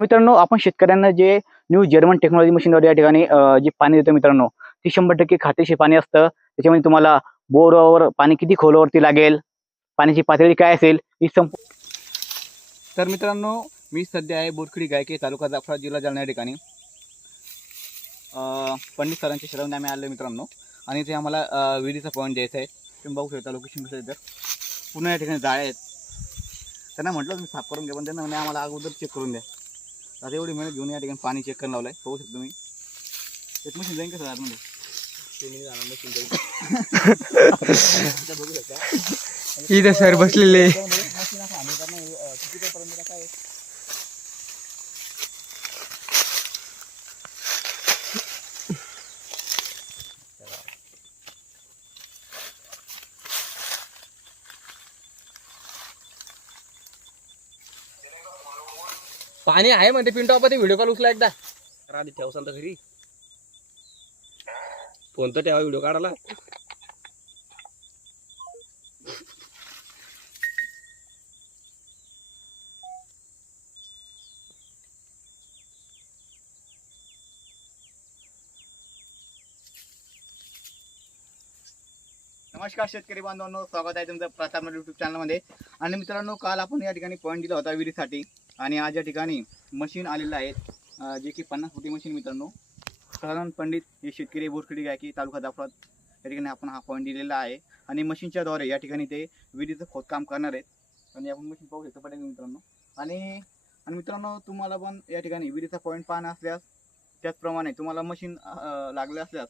मित्रांनो आपण शेतकऱ्यांना जे न्यू जर्मन टेक्नॉलॉजी मशीनद्वारे या ठिकाणी जे पाणी देतो मित्रांनो ते शंभर टक्के खात्रीशीर पाणी असतं. त्याच्यामध्ये तुम्हाला बोरवर पाणी किती खोलवरती लागेल पाण्याची पातळी काय असेल ही संप तर मित्रांनो मी सध्या आहे बोरखडी गायके तालुका जाफरा जिल्हा जालना या ठिकाणी. पंडित सरांच्या शिरवणे आम्ही आलो मित्रांनो. आणि ते आम्हाला विहिरीचा पॉईंट द्यायचा आहे. तुम्ही बघू शकता लोकेशन कसं तर पुन्हा या ठिकाणी जाळे आहेत. त्यांना म्हटलं तुम्ही साफ करून घ्या पण त्यांना आम्हाला अगोदर चेक करून द्या. आता एवढी मेहनत घेऊन या ठिकाणी पाणी चेक करायला लावलं आहे बघू शकतो मी एक मशीन जाईन कसं आतमध्ये? बघू शकता इथे सर बसलेले. मशीन असं आम्ही करणं हे, अं, किती पर्यंत काय आहे? पाणी आहे म्हणते पिंटो आपण व्हिडिओ कॉल उचला एकदा. राधी ठेवसाल तर घरी. फोन तर ठेवा व्हिडिओ काढायला. नमस्कार शेतकरी बांधवांनो स्वागत आहे तुमचं प्रताप युट्यूब चॅनलमध्ये आणि मित्रांनो काल आपण या ठिकाणी पॉईंट दिला होता विहिरीसाठी. आणि आज या ठिकाणी मशीन आलेलं आहे जे की पन्नास फुटी मशीन मित्रांनो. सदानंद पंडित हे शेतकरी बोरखेडी गायकी तालुका दाफळात या ठिकाणी आपण हा पॉईंट दिलेला आहे. आणि मशीनच्या द्वारे या ठिकाणी ते विहिरीचं खोदकाम करणार आहेत. आणि आपण मशीन पाहू शकतो पडेल मित्रांनो. आणि आणि मित्रांनो तुम्हाला पण या ठिकाणी विहिरीचा पॉईंट पाहणं असल्यास त्याचप्रमाणे तुम्हाला मशीन लागले असल्यास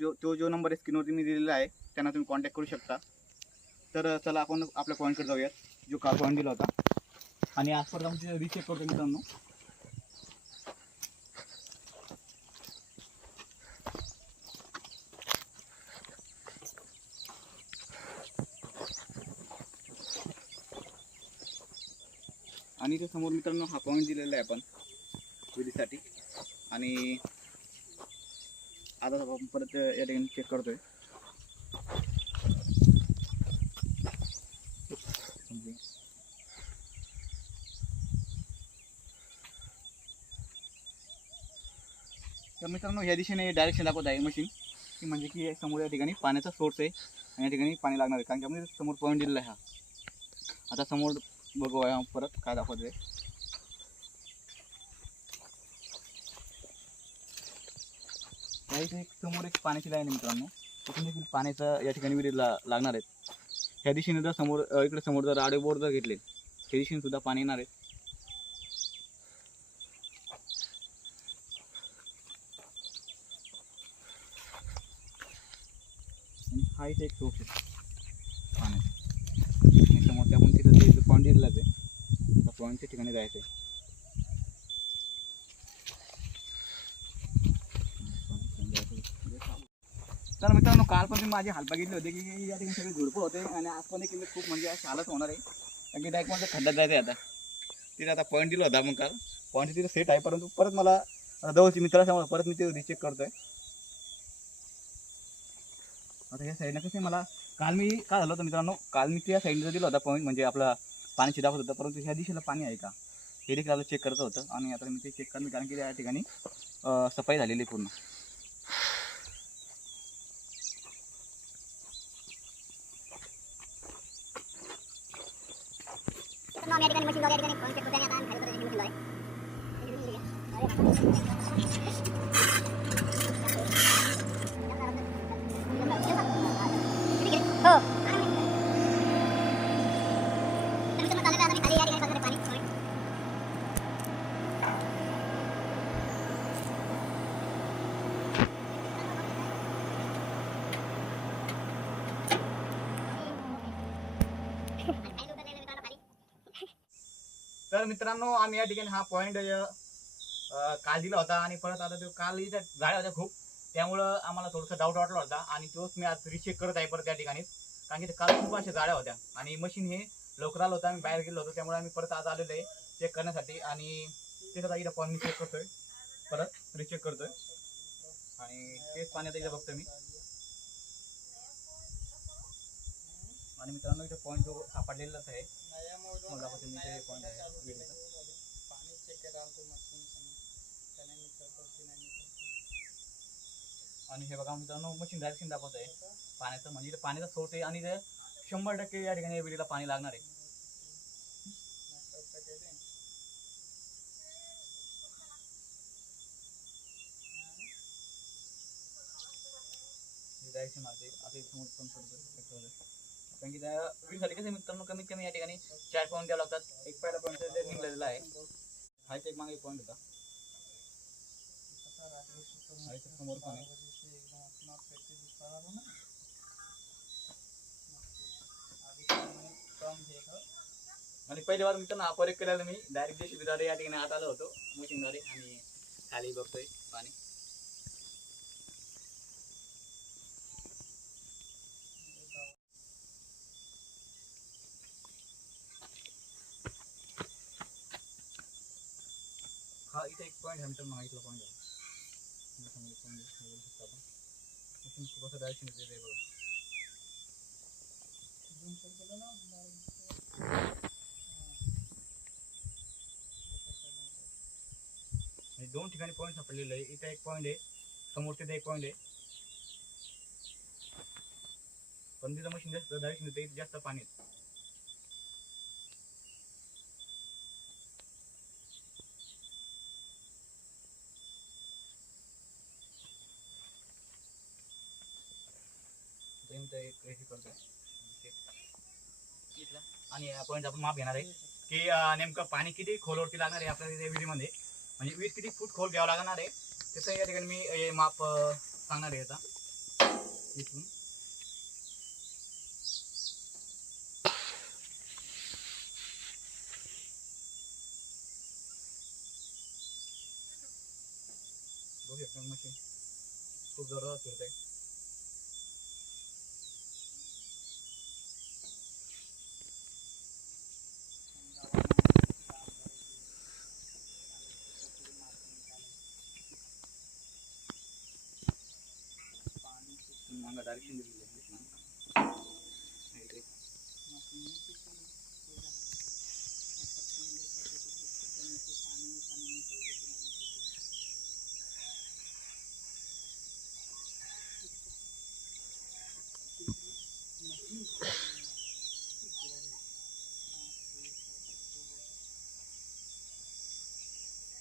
जो तो जो नंबर स्क्रीनवरती मी दिलेला आहे त्यांना तुम्ही कॉन्टॅक्ट करू शकता. तर चला आपण आपल्या पॉईंटकडे जाऊयात. जो काल पॉईंट दिला होता. आणि आजपर्यंत परत आमचे म्हणजे रिचेक करतो मित्रांनो. आणि ते समोर मित्रांनो हा पॉईंट दिलेला आहे आपण विधीसाठी आणि आता आपण परत या ठिकाणी चेक करतोय तर मित्रांनो या दिशेने डायरेक्शन दाखवत आहे मशीन की म्हणजे की समोर या ठिकाणी पाण्याचा सोर्स आहे आणि या ठिकाणी पाणी लागणार आहे. कारण की आपण समोर पॉईंट दिलेला आहे हा. आता समोर बघू आहे परत काय दाखवत आहे इथे एक समोर एक पाण्याची लाईन आहे मित्रांनो. तिथून देखील पाण्याचा या ठिकाणी विहिरीला लागणार आहेत ह्या दिशेने जर समोर इकडे समोर जर आडे बोर जर घेतले त्या दिशेने सुद्धा पाणी येणार आहे आणि हा इथे एक चौक आहे पाण्याचा. आणि समोर आपण तिथं ते पॉईंट दिलेलाच आहे. त्या पॉईंटच्या ठिकाणी जायचं आहे तर मित्रांनो काल पण तुम्ही माझी हाल बघितले होते की या ठिकाणी सगळे झुडपं होते आणि आज पण देखील खूप म्हणजे अशी हालत होणार आहे. कारण की डायरेक्ट माझं म्हणजे खड्डा जायचं आहे आता. तिथे आता पॉईंट दिला होता मग काल. पॉईंट तिथे सेट आहे परंतु परत मला आता जवळची मित्रासमोर परत मी ते रिचेक आहे आता ह्या साईडनं कसं आहे मला काल मी काय झालं होतं मित्रांनो काल मी त्या साईडनं दिला होता पॉईंट म्हणजे आपला पाणी दाखवत होतं परंतु ह्या दिशेला पाणी आहे का? हे देखील आता चेक करत होतं आणि आता मी ते चेक करणं कारण की या ठिकाणी सफाई झालेली आहे पूर्ण. मशीन या ठिकाणी पॉईंट चेक करताना आता आम्ही खाली उतरायची मशीन हो तर मित्रांनो चालत आहे आता मी खाली या ठिकाणी बघणार आहे पाणी point. आणि खाली उतरलेलं मित्रांनो पाणी तर मित्रांनो आम्ही या ठिकाणी हा पॉईंट काल दिला होता आणि परत आता तो काल इथे झाड्या होत्या खूप. त्यामुळं आम्हाला थोडंसं डाऊट वाटला होता आणि तोच मी आज रिचेक करत आहे परत त्या ठिकाणी. कारण की काल खूप अशा जाळ्या होत्या. आणि मशीन हे लवकर आलं होतं आम्ही बाहेर गेलो होतो त्यामुळे आम्ही परत आज आलेलो आहे चेक करण्यासाठी. आणि तेच आता इथं पाणी चेक करतोय. परत रिचेक करतोय. आणि तेच पाण्यात इथं बघतोय मी. आणि मित्रांनो इथे पॉईंट जो सापडलेलाच आहे मग दाखवतो मी ते पॉईंट आहे विहिरीचा. आणि हे बघा मित्रांनो मशीन डायरेक्शन दाखवत आहे. पाण्याचं म्हणजे इथे पाण्याचा सोर्स आहे आणि इथे शंभर टक्के या ठिकाणी विहिरीला पाणी लागणार आहे. डायरेक्शन मारते आता इथं पण. कारण की त्या विहिरीसाठी कसं मित्रांनो कमीत कमी या ठिकाणी चार पॉईंट द्यावं लागतात. एक पहिला पॉईंट ते निघलेला आहे. हा एक मागे पॉईंट होता. समोर पण आहे. आणि पहिली बार मित्रांनो हा परेक केलेला मी डायरेक्ट जे जेसीबीद्वारे या ठिकाणी आत आलो होतो. मशीनद्वारे आणि खाली बघतोय पाणी. हा इथे एक पॉईंट आहे मित्रांनो हा इथला पॉईंट आहे. बघू शकता आपण. डायरेक्शन येते बघा आणि दोन ठिकाणी पॉईंट सापडलेलं आहे. इथे एक पॉईंट आहे. समोर तिथे एक पॉईंट आहे. पण तिथं मशीन जास्त डायरेक्शन येते जास्त पाणी आहे. एक हे करतोय. आणि पॉईंट आपण माप घेणार आहे की नेमकं पाणी किती खोलवरती लागणार आहे आपल्या इथे विहिरीमध्ये? म्हणजे वीज किती फूट खोल घ्यावं लागणार आहे? त्याचं या ठिकाणी मी हे माप सांगणार आहे आता. इथून. बघू शकता मशीन खूप जोरात फिरत आहे मागं डायरेक्शन दिलेलं आहे हे इथे.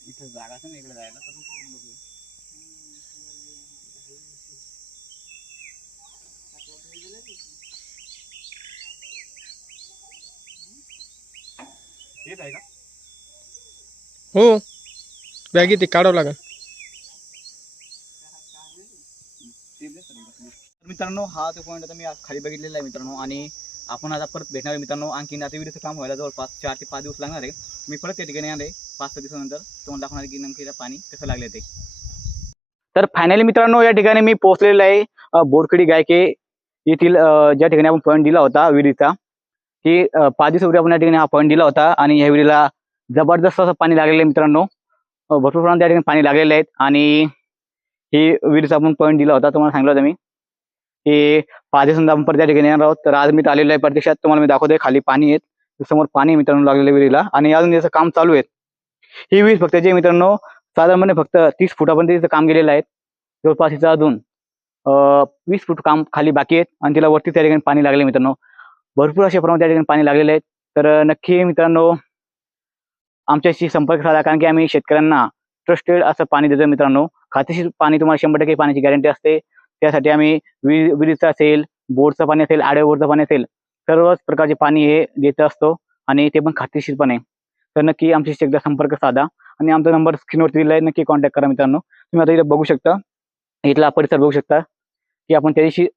इथं जागाच नाही इकडे जायला तर बघूया हो। बॅग ते काढावं लागेल तर मित्रांनो हा तो पॉईंट आता मी आज खाली बघितलेला आहे मित्रांनो. आणि आपण आता परत भेटणार आहे मित्रांनो. आणखी आता विहिरीचं काम व्हायला जवळपास चार ते पाच दिवस लागणार आहे. मी परत त्या ठिकाणी आहे. पाच सहा दिवसानंतर तुम्हाला दाखवणार की नेमकं इथं पाणी कसं लागले ते. तर फायनली मित्रांनो या ठिकाणी मी पोहोचलेलो आहे अ, गायके येथील ज्या ठिकाणी आपण पॉईंट दिला होता विहिरीचा. की अ, पाच दिवसापूर्वी आपण या ठिकाणी हा पॉईंट दिला होता आणि या विहिरीला जबरदस्त असं पाणी लागलेलं आहे मित्रांनो. भरपूर प्रमाणात त्या ठिकाणी पाणी लागलेले आहेत आणि ही विहिरीचा आपण पॉईंट दिला होता तुम्हाला सांगितलं होतं मी. की पाच दिवसांत आपण परत त्या ठिकाणी येणार आहोत. तर आज मी आलेलो आहे प्रत्यक्षात तुम्हाला मी दाखवतोय खाली पाणी आहेत समोर पाणी मित्रांनो लागलेलं विहिरीला आणि अजून त्याचं काम चालू आहेत ही वीज फक्त जे मित्रांनो साधारणपणे फक्त तीस फुटापर्यंत तिचं काम गेलेलं आहे. जवळपास तिचं अजून वीस फूट काम खाली बाकी आहेत आणि तिला वरती त्या ठिकाणी पाणी लागले मित्रांनो. भरपूर अशा प्रमाणात त्या ठिकाणी पाणी लागलेले आहेत. तर नक्की मित्रांनो आमच्याशी संपर्क साधा कारण की आम्ही शेतकऱ्यांना ट्रस्टेड असं पाणी देतो मित्रांनो. खात्रीशीर पाणी तुम्हाला शंभर टक्के पाण्याची गॅरंटी असते. त्यासाठी आम्ही विहीर विहिरीचं असेल बोरचं पाणी असेल आड्या बोरचं पाणी असेल सर्वच प्रकारचे पाणी हे देत असतो आणि ते पण खात्रीशीरपणे. तर नक्की आमच्याशी एकदा संपर्क साधा आणि आमचा नंबर स्क्रीनवरती दिला आहे. नक्की कॉन्टॅक्ट करा मित्रांनो. तुम्ही आता इथे बघू शकता इथला परिसर बघू शकता की आपण त्या दिवशी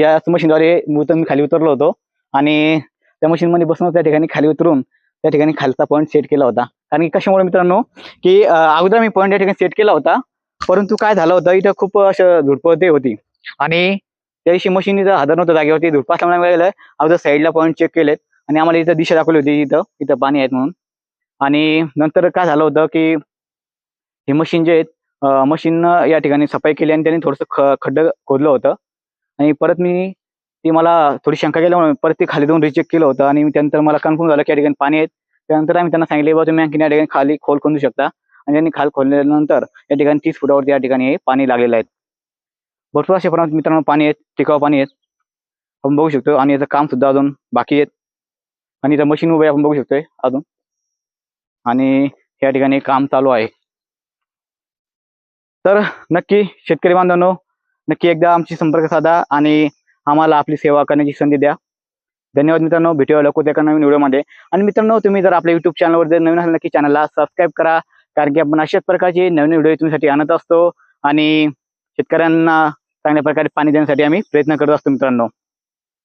या मशीनद्वारे मृत मी खाली उतरलो होतो. आणि त्या मशीनमध्ये बसून त्या ठिकाणी खाली उतरून त्या ठिकाणी खालचा पॉईंट सेट केला होता. कारण की कशामुळे मित्रांनो की अगोदर मी पॉईंट या ठिकाणी सेट केला होता परंतु काय झालं होतं इथं खूप असं धुडपते होती. आणि त्या दिवशी मशीन इथं हजर नव्हतं जागेवरती धुडपा असल्यामुळे गेलं अगोदर साईडला पॉईंट चेक केलेत आणि आम्हाला इथं दिशा दाखवली होती इथं इथं पाणी आहेत म्हणून. आणि नंतर काय झालं होतं की हे मशीन जे आहेत मशीन या ठिकाणी सफाई केली आणि त्यांनी थोडंसं ख खड्डं खोदलं होतं. आणि परत मी ती मला थोडी शंका गेल्यामुळे परत ते खाली जाऊन रिचेक केलं होतं आणि त्यानंतर मला कन्फर्म झालं की या ठिकाणी पाणी आहेत. त्यानंतर आम्ही त्यांना सांगितले बाबा तुम्ही आणखी या ठिकाणी खाली खोल खोदू शकता. आणि त्यांनी खाल खोलल्यानंतर या ठिकाणी तीस फुटावरती या ठिकाणी हे पाणी लागलेलं आहे. भरपूर अशा प्रमाणात मित्रांनो पाणी आहेत टिकाव पाणी आहेत. आपण बघू शकतो आणि याचं काम सुद्धा अजून बाकी आहेत. आणि इथं मशीन उभे आपण बघू शकतोय अजून. आणि या ठिकाणी काम चालू आहे. तर नक्की शेतकरी बांधवांनो नक्की एकदा आमची संपर्क साधा आणि आम्हाला आपली सेवा करण्याची संधी द्या. धन्यवाद मित्रांनो. भेटूया लवकर एका नवीन व्हिडिओमध्ये. आणि मित्रांनो तुम्ही जर आपल्या युट्यूब चॅनलवर जर नवीन असाल नक्की चॅनलला सबस्क्राईब करा. कारण की आपण अशाच प्रकारचे नवीन व्हिडिओ तुमच्यासाठी आणत असतो. आणि शेतकऱ्यांना चांगल्या प्रकारे पाणी देण्यासाठी आम्ही प्रयत्न करत असतो मित्रांनो.